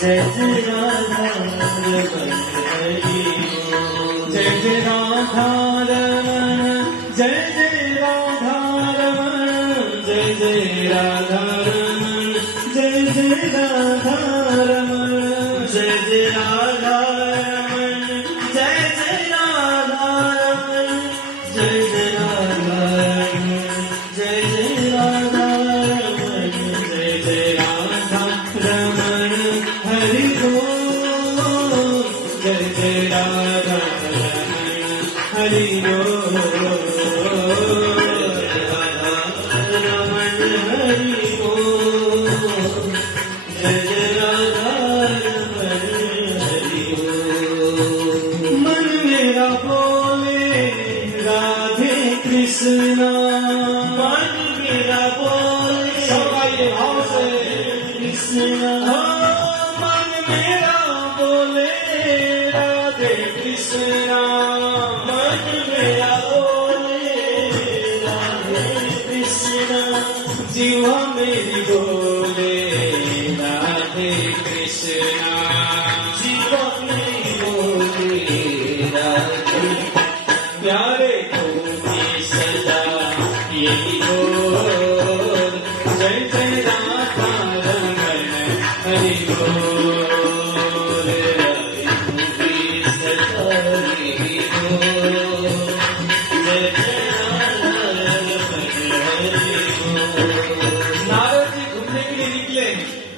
जय जय राधा रमण हरि बोल। जय जय राधा रमण, जय जय राधा रमण, जय जय राधा रमण, जय जय राधा रमण, जय जय राधा रमण, जय जय राधा रमण, जय जय राधा रमण, जय जय राधा रमण, जय जय राधा रमण हरि बोल। जय जय राधा रमण हरि बोल। राधा रमण हरि बोल। जय जय राधा रमण हरि बोल। मन मेरा बोले राधे कृष्णा, मन मेरा बोले सवाई भाव से कृष्णा, मन मेरा बोले राधे कृष्णा, मन मेरा बोले राधे कृष्णा, जीवा मेरी बोले राधे कृष्णा, जीवा मेरी बोले राधे, प्यारे तुम्हें सदा यही बोल। जय जय राधा रमण हरि बोल। तुम्हें सदा यही बोल। जय जय राधा रमण हरि बोल। नारद जी घूमने के लिए निकले।